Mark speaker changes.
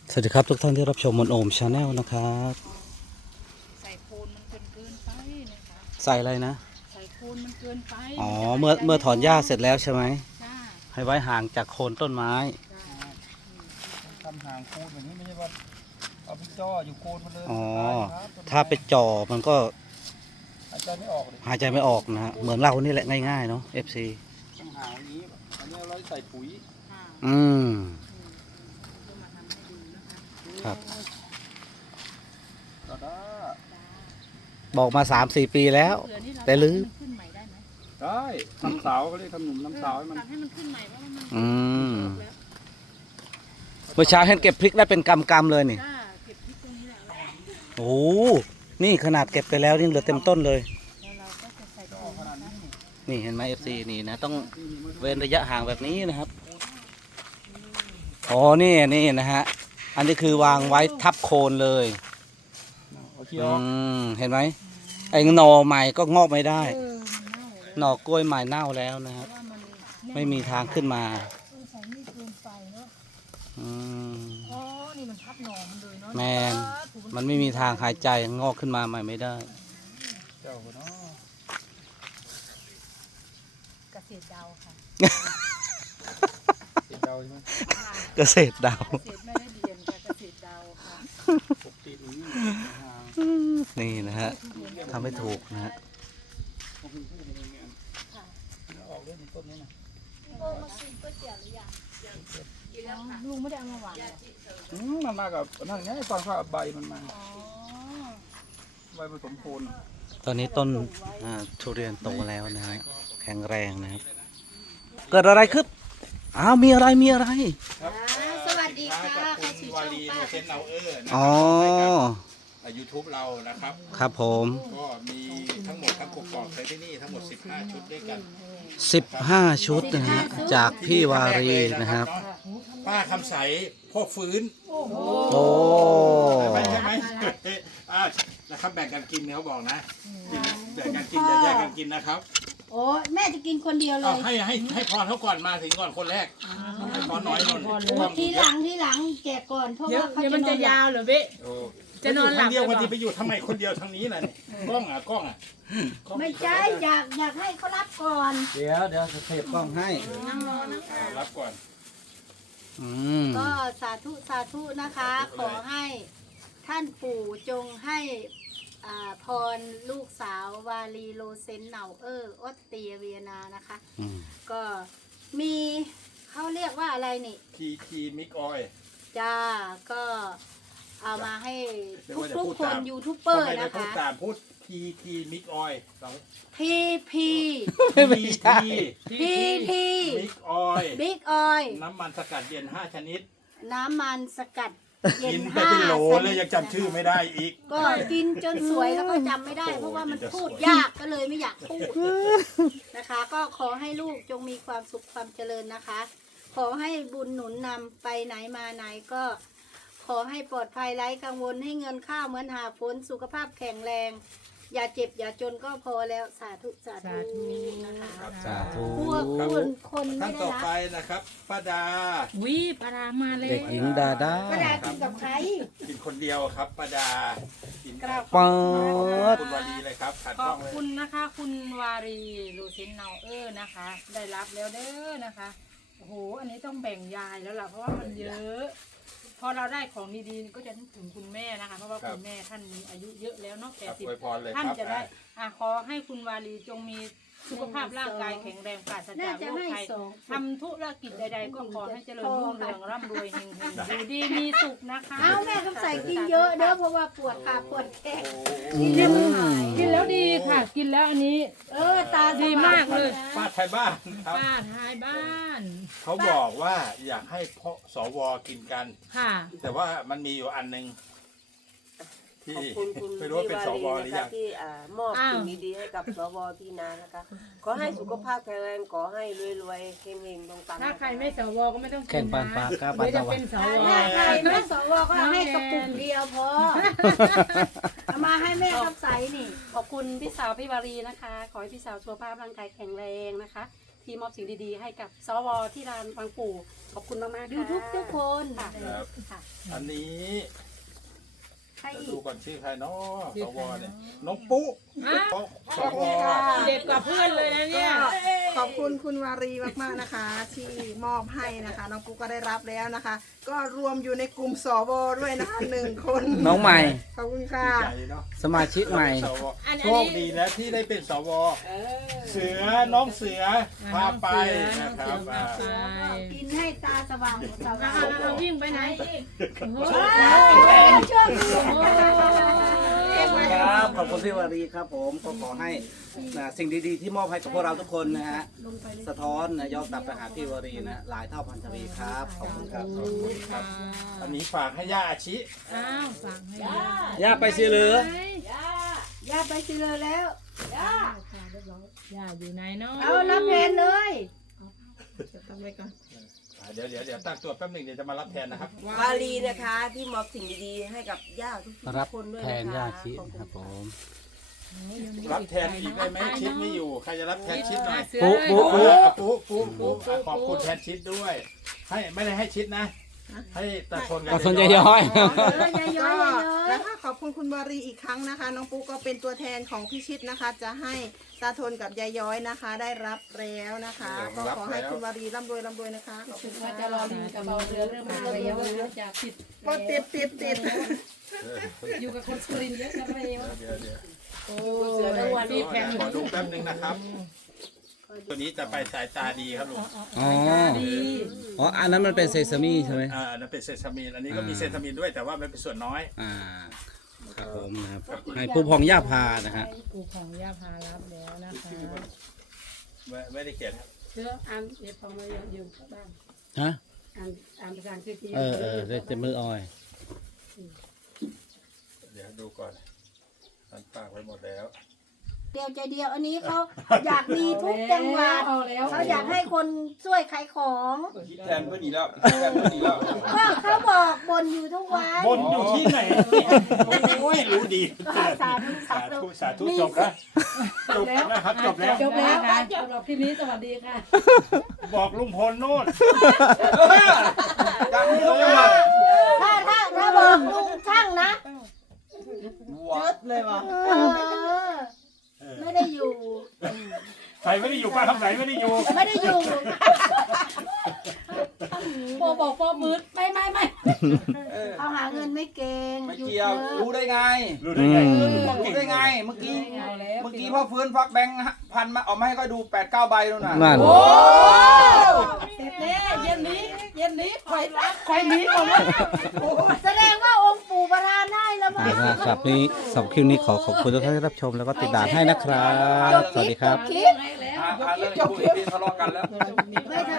Speaker 1: สวัสดีครับทุกท่านที่รับชมมนโอมชาแนลนะครับ
Speaker 2: ใส่โคนมันเกินไปนะคะ
Speaker 1: ใส่อะไรนะ
Speaker 2: ใส่โคนมันเกินไป
Speaker 1: อ๋อเมื่อถอนหญ้าเสร็จแล้วใช่ไหม
Speaker 2: จ้า
Speaker 1: ให้ไว้ห่างจากโคนต้นไม้
Speaker 2: จ้า
Speaker 3: ทำห่างโคนอย่างนี้ไม่ใช่ว่าเอาไปจ่ออยู่โคนมันเลย
Speaker 1: อ๋อ
Speaker 3: ตายครับต้นไม้
Speaker 1: ถ้าไปจ่อมันก็
Speaker 3: หายใจไม่ออกเลย
Speaker 1: หายใจไม่ออกนะฮะเหมือนเรานี่แหละง่ายๆเนาะ FC
Speaker 3: ต้องห่างอย่างนี้อันนี้เราใส่ปุ๋ย
Speaker 2: ค่ะ
Speaker 1: อืม
Speaker 2: ก็มาทำให้ดูนะคะ
Speaker 1: ครับ
Speaker 3: ก็ได้
Speaker 1: บอกมา 3-4 ปีแล้ว
Speaker 2: เผื่อนี่เรา
Speaker 1: แต่ลืม
Speaker 2: ตัดให้มันขึ้นใหม่ได้ไหม
Speaker 3: ได้ทำเสาก็เรียกทำหนุ่มทำเสาให้มัน
Speaker 2: ตัดให้มันขึ้นใหม่เพราะว่ามัน
Speaker 1: อืม
Speaker 2: ออกแล้ว
Speaker 1: เมื่อเช้าเห็นเก็บพริกได้เป็นกำๆเลยนี่
Speaker 2: จ้าเก็บพริกตรงนี้แหละ
Speaker 1: โอ้โหนี่ขนาดเก็บไปแล้วยังเหลือเต็มต้นเลย
Speaker 2: แล้วเราก็จะใส่
Speaker 3: จะ
Speaker 2: โค
Speaker 3: ออก
Speaker 2: น
Speaker 3: ขนาดนี้
Speaker 1: นี่เห็นไหม FC นี่นะต้องเว้นระยะห่างแบบนี้นะครับอ๋อนี่นะฮะอันนี้คือวางไว้ทับโคนเลย
Speaker 3: โอเค
Speaker 1: อืมเห็นไหมไอ้หน่อใหม่ก็งอกไม่ได้
Speaker 2: มันเน่าเลย
Speaker 1: หน่อกล้วยใหม่เน่าแล้วนะครับ
Speaker 2: เพราะว่ามัน
Speaker 1: ไม่มีทางขึ้นมา
Speaker 2: ใส่นี่เกินไปเนาะ
Speaker 1: อืม
Speaker 2: อ๋อนี่มันทับหน่อมันเลยเนาะ
Speaker 1: แมนมันไม่มีทางหายใจงอกขึ้นมาใหม่ไม่ได้
Speaker 3: เจ้าก็เนาะ
Speaker 2: เกษตรดาวค่ะ
Speaker 3: ติดเดาใช่ไหม
Speaker 1: เกษตรดาว
Speaker 2: เกษตรไม่ได้เรียนค่ะเกษตรดาวค่ะ
Speaker 3: ปกติอย่างนี้ห่าง
Speaker 1: นี่นะฮะทำให้ถูกนะฮะ
Speaker 3: ผมเป็นผู้เป็นอย่างนี้ออกเรื่องต้นนี้นะ
Speaker 2: ลุงไม่ได้เอามาหวานเหรอ
Speaker 3: มันมากับนั่นไงตอนข้าใบมันมา
Speaker 2: อ๋อ
Speaker 3: ใบผสมโคน
Speaker 1: ตอนนี้ต้นทุเรียนโตแล้วนะฮะแข็งแรงนะครับเกิดอะไรขึ้นอ้าวมีอะไร
Speaker 4: สวัสดีค่ะ
Speaker 5: จากคุณวารีเซนเนาเออร์นะ
Speaker 1: อ๋อ
Speaker 5: ยูทูบเรานะครับ
Speaker 1: ครับผม
Speaker 5: ก็มีทั้งหมดทั้งกกอกใช้ที่นี่ทั้งหมด 15 ชุดด้วยกัน
Speaker 1: 15 ชุดนะฮะจากพี่วารีนะครับ
Speaker 5: ป้าคำใสพ่อฟื้น
Speaker 1: โอ้
Speaker 5: ใช่ไหมอ่านะครับแบ่งกันกินเขาบอกนะกินแบ่งกันกินอย่าแยกกันกินนะครับ
Speaker 4: โอ้แม่จะกินคนเดียวเล
Speaker 5: เอา
Speaker 4: ย
Speaker 5: ให้พรเขาก่อนมาถึงก่อนคนแรกให้พรน้อยหน่อย
Speaker 4: ทีหลังแจกก่อนเพราะ
Speaker 2: เดี๋ยว
Speaker 4: ว่าเขา
Speaker 2: เดี๋ยว
Speaker 4: จะ
Speaker 2: มัน
Speaker 4: นอ
Speaker 2: จะ
Speaker 4: นหลั
Speaker 2: ยา
Speaker 4: บ
Speaker 2: วเหรอพี่
Speaker 5: โอ้
Speaker 2: จะนอนหลับ
Speaker 5: คเดียว
Speaker 2: เลยเหรอ
Speaker 5: วันนี้ไปอยู่ทำไมคนเดียวทางนี้ล่ะเนี่ยกล้องอ่ะกล้องอ่ะ
Speaker 4: ไม่ใช่อยากให้เขารับก่อน
Speaker 1: เดี๋ยวจะเทปกล้องให้
Speaker 2: นั่งรอนะคะ
Speaker 5: รับก่อน
Speaker 1: อืม
Speaker 4: ก็สาธุนะคะ ขอให้ท่านปู่จงให้พรลูกสาววาลีโลเซนเนาเออร์ออสเตรียเวียนานะคะ
Speaker 1: อืม
Speaker 4: ก็มีเขาเรียกว่าอะไรนี่
Speaker 5: ทีมิกออย
Speaker 4: จ้าก็เอามาให้
Speaker 5: เดี๋ยวว่าจะ
Speaker 4: ทุก
Speaker 5: พูด
Speaker 4: ๆคน
Speaker 5: ตาม
Speaker 4: ยูทูบเบอร์
Speaker 5: ทำไมไม่
Speaker 4: นะ
Speaker 5: พูด
Speaker 4: คะ
Speaker 5: ตามพูดทีมิกออยสอง
Speaker 4: พีพี
Speaker 1: ไม่ใช่
Speaker 4: พีพี
Speaker 5: มิกออย
Speaker 4: บิ๊กออย
Speaker 5: น้ำมันสกัดเย็น 5 ชนิด
Speaker 4: น้ำมันสกัดเย็
Speaker 5: กิ
Speaker 4: น
Speaker 5: นไป
Speaker 4: ห้า
Speaker 5: เป็นโหล
Speaker 4: ช
Speaker 5: เลย
Speaker 4: นิด
Speaker 5: ยังจำชื่อไม่ได้อีก
Speaker 4: ก็กินจนสวยแล้วก็จำไม่ได้
Speaker 5: โอ้
Speaker 4: เพราะว่ามัน
Speaker 5: จะสวย
Speaker 4: พูดยากก็เลยไม่อยากพูดนะคะ ก็ขอให้ลูกจงมีความสุขความเจริญนะคะ ขอให้บุญหนุนนำไปไหนมาไหนก็ ขอให้ปลอดภัยไร้กังวลให้เงินข้าวเหมือนหาฝนสุขภาพแข็งแรง อย่าเจ็บอย่าจนก็พอแล้วสาธุนะคะ
Speaker 1: สาธุ
Speaker 4: พวกคนไม่
Speaker 5: ท่าน
Speaker 4: ได้
Speaker 5: ต่อ
Speaker 4: รั
Speaker 5: ไป
Speaker 4: ก
Speaker 5: นะครับป้าดา
Speaker 2: วิปลาร้ามาเลย
Speaker 1: เด็กหญิงดาด้า
Speaker 4: ก็ได้กินกับใคร
Speaker 5: กินคนเดียวครับป้าดากิน
Speaker 2: กราบ
Speaker 1: ป๊าด
Speaker 5: คุณวารีเลยครับขาด
Speaker 2: ข
Speaker 5: กล้
Speaker 2: อ
Speaker 5: อบ งเลย
Speaker 2: คุณนะคะ คุณวารีลูเซนเนาเออร์นะคะ ได้รับแล้วเด้อนะคะโอ้โหอันนี้ต้องแบ่งยายแล้วล่ะเพราะว่ามันเยอะ พอเราได้ของดีๆก็จะนึกถึงคุณแม่นะคะ เพราะว่าคุณแม่ท่านมีอายุเยอะแล้วเนาะ
Speaker 5: ครับ
Speaker 2: 80
Speaker 5: อวยพรเลยค
Speaker 2: ท่าน
Speaker 5: รับ
Speaker 2: จะได้ขอให้คุณวารีจงมีสุขภาพร่างกายแข็งแรงปราศ
Speaker 4: น่า
Speaker 2: จาก
Speaker 4: จะ
Speaker 2: โรค
Speaker 4: ให้
Speaker 2: ภัย
Speaker 4: สอง
Speaker 2: ทำธุรกิจใดๆก็ขอให้เจริญรุ่งเรืองร่ำรวยเฮงๆอยู่ดีมีสุขนะคะ
Speaker 4: เอาแม่ต้องใส่กินเยอะเด้อเพราะว่าปวดขาปวดแขน
Speaker 1: อืม
Speaker 2: กินแล้วดีค่ะ กินแล้วอันนี้
Speaker 4: ตา
Speaker 2: ดีมากเลย
Speaker 5: ป้าไทยบ้านครับ
Speaker 2: ป้าท้ายบ้าน
Speaker 5: เขาบอกว่าอยากให้พ่อสวกินกัน
Speaker 2: ค่ะ
Speaker 5: แต่ว่ามันมีอยู่อันหนึงที่
Speaker 6: ขอบคุณคุณ
Speaker 5: ไม่รู้ว่าเป็นสวหรือ
Speaker 6: นะ
Speaker 5: ยั
Speaker 6: คะ
Speaker 5: ง
Speaker 6: ที่มอบ
Speaker 2: อ้าว
Speaker 6: สิ่งดีๆให้กับสวที่นานะคะ ขอให้สุขภาพแข็งแรงขอให้รวยๆเฮงๆปังๆ
Speaker 2: ถ้าใครไม่สวก็ไม่ต้อง
Speaker 1: แข่
Speaker 2: กิ
Speaker 1: ง
Speaker 2: น
Speaker 1: ปาน
Speaker 2: นะ
Speaker 1: ปากกาปาน
Speaker 2: เดี๋ยวจะ
Speaker 1: ตะวั
Speaker 2: เป็น นสว
Speaker 4: แม่ใครแม่สวก็ให้กระปุกเดียวพอเอามาให้แม่ทับใสนี่
Speaker 7: ขอบคุณพี่สาวพี่วารีนะคะ ขอให้พี่สาวสุขภาพร่างกายแข็งแรงนะคะ ทที่มอบสิ่งดีๆ ให้กับสวที่ลานบางปู่ขอบคุณมากๆ
Speaker 4: ยู
Speaker 7: ค่ะ
Speaker 4: ทูบทุกคน
Speaker 7: ค่ะ
Speaker 5: ครับ
Speaker 7: ค่ะ
Speaker 5: อันนี้
Speaker 4: ใคร
Speaker 5: จะ
Speaker 4: อี
Speaker 5: ดู
Speaker 4: ก
Speaker 5: ก่อนชื่อใครเนาะสวเนี่ยน้องปุ๊สว
Speaker 2: เด็กกว่าเพื่อนเลยนะเนี่ย
Speaker 8: ขอบคุณคุณวารีมากๆนะคะ ที่มอบให้นะคะน้องปุ๊กก็ได้รับแล้วนะคะ ก็รวมอยู่ในกลุ่มสวด้วยนะคะ1 คน
Speaker 1: น้องใหม่
Speaker 8: ขอบคุณ
Speaker 5: ดี
Speaker 8: ค่ะ
Speaker 5: ใจเนาะ
Speaker 1: สมาชิกใหม่
Speaker 5: สวโชคดีแล้วที่ได้เป็นสวเสือน้องเสือพาไปนะครับอ่า
Speaker 4: กินให้ตาสว่างหัวสว่าง
Speaker 2: เราวิ่งไปไหนอีก
Speaker 4: ช่วงนี้
Speaker 1: ครับ ขอบคุณพี่วารีครับผมก็ขอให้สิ่งดีๆที่มอบให้กับพวกเราทุกคนนะฮะสะท้อนนะย้อนกลับไปหาพี่วารีนะหลายเท่าพันทวีครับ ขอบคุณครับ
Speaker 5: ขอบคุณครับ อันนี้ฝากให้ย่าอาชิ
Speaker 2: อ้าวฟังให้ยา
Speaker 1: ย่าไปสิเหลือ
Speaker 4: ย่าไปสิเลยแล้ว
Speaker 2: ย่าอยู่ไหนเนาะ
Speaker 4: เอารับแทนเลย
Speaker 8: ทำไว้ก่อน
Speaker 5: เดี๋ยวตั้งตัวแป๊บหนึ่งเดี๋ยวจะมารับแทนนะครับ
Speaker 6: วารีนะคะที่มอบสิ่งดีๆให้กับย่าทุก
Speaker 1: รับ
Speaker 6: คนด้วย
Speaker 1: แท
Speaker 6: นะคะ
Speaker 1: นย่าชิ
Speaker 6: ขอบ
Speaker 1: นะ
Speaker 6: คุ
Speaker 1: ค
Speaker 6: ณ
Speaker 1: รับผม
Speaker 5: รับแทนอีกได้ไหมชิดไม่อยู่ ใครจะรับแทนชิดหน่อย
Speaker 1: ปุ๊
Speaker 5: ปุ๊ขอบคุณแทนชิดด้วย ให้ไม่ได้ให้ชิดนะ ให้ตาชน
Speaker 1: ตาชนย้อย
Speaker 4: เออยายย้อยยายย้อย
Speaker 8: นะคะขอบคุณคุณวารีอีกครั้งนะคะ น้องปุ๊กก็เป็นตัวแทนของพี่ชิดนะคะ จะให้ตาทนกับยายย้อยนะคะ ได้รับแล้วนะคะ ก็ขอให้คุณวารีร่ำรวยนะคะขอบคุณ
Speaker 2: ว่า
Speaker 8: ค่ะ
Speaker 2: จะรอลิงกับเบาเรือเริ่มมาแล้วจะติด
Speaker 8: ก็ติด
Speaker 2: อยู่กับคนสุรินทร์เยอะนะเร็ว
Speaker 5: เดี๋ยว
Speaker 2: โอ้เสือทั้งวันที่แพง
Speaker 5: ขอดูแป๊บหนึ่งนะครับ ตัวนี้จะไปสายตาดีครับลุง
Speaker 1: ๆอ๋ออ๋อ อันนั้นมันเป็นเซซามิใช่ไหม
Speaker 5: อันนั้นเป็นเซซามิน อันนี้ก็มีเซซามินด้วยแต่ว่ามันเป็นส่วนน้อย
Speaker 1: ครับผมนะครับให้ผู้พองย่าพานะฮะ
Speaker 2: ปู่ของย่าพารับแล้วนะคะ
Speaker 5: ไม่ได้เขียนครับ
Speaker 7: เชื่ออ่านเดี๋ยวพอมาอยู่บ้าน
Speaker 1: ฮะ
Speaker 7: อ่านภาษาอังกฤษที่
Speaker 1: เดี๋ยวจะมืออ้อย
Speaker 5: เดี๋ยวดูก่อนตันปากไว้หมดแล้ว
Speaker 4: เดียวใจเดียวอันนี้เขาอยากมีทุกจังหวัด
Speaker 2: เอาแล้ว
Speaker 4: เขาอยากให้คนช่วยขายของ
Speaker 3: คิดแทนเพื่อนอีกแล้วคิดแทนเพื่อนอีกแล้ว
Speaker 4: ก็เขาบอกบนอยู่ทุกวัน
Speaker 5: บนอยู่ที่ไหนโอ้ยรู้ดี
Speaker 4: สาธุสาธุ
Speaker 5: สาธุจบแล้วจบแล้วครับจบแล้ว
Speaker 2: จบแล้วค่ะจบเราคลิปนี้สวัสดีค่ะ
Speaker 5: บอกลุงพลโน่น
Speaker 3: จากนี้ทุกจังหวัด
Speaker 4: ถ้าบอกลุงช่างนะ
Speaker 3: ว้า
Speaker 8: เลยวะ
Speaker 4: ไม่ได้อยู่
Speaker 5: ใครไม่ได้อยู่ป้าคำใสไม่ได้อยู่
Speaker 4: ไม่ได้อยู่
Speaker 2: โปบอกโปมืดไม่
Speaker 4: เขาหาเงินไม่เก่ง
Speaker 3: ไม่
Speaker 4: หยุด
Speaker 3: เกี่ยว
Speaker 4: เถ
Speaker 3: รู้
Speaker 4: อะ
Speaker 3: ได้ไง
Speaker 5: รู้ได้ไง
Speaker 3: รู้ได้ไง เมื่อกี้พ่อฟื้นฟักแบงค์พันมาเอามาให้ก็ดู8-9 ใบแล้วนะ
Speaker 1: นั่น
Speaker 2: เสร็จแล้วเย็นนี้คอยหนีก่อนว่า
Speaker 4: แสดงว่าองค์ปู่ประทานให้แล้วมั้ง
Speaker 1: ครับนี้สำหรับคลิปนี้ขอขอบคุณทุกท่านที่รับชมแล้วก็ติดตามให้นะครับ สวัสดีครับ
Speaker 4: คลิป
Speaker 3: เรื่องไอ้พวกนี้ทะเลาะกันแล้ว
Speaker 4: ไม่ทะ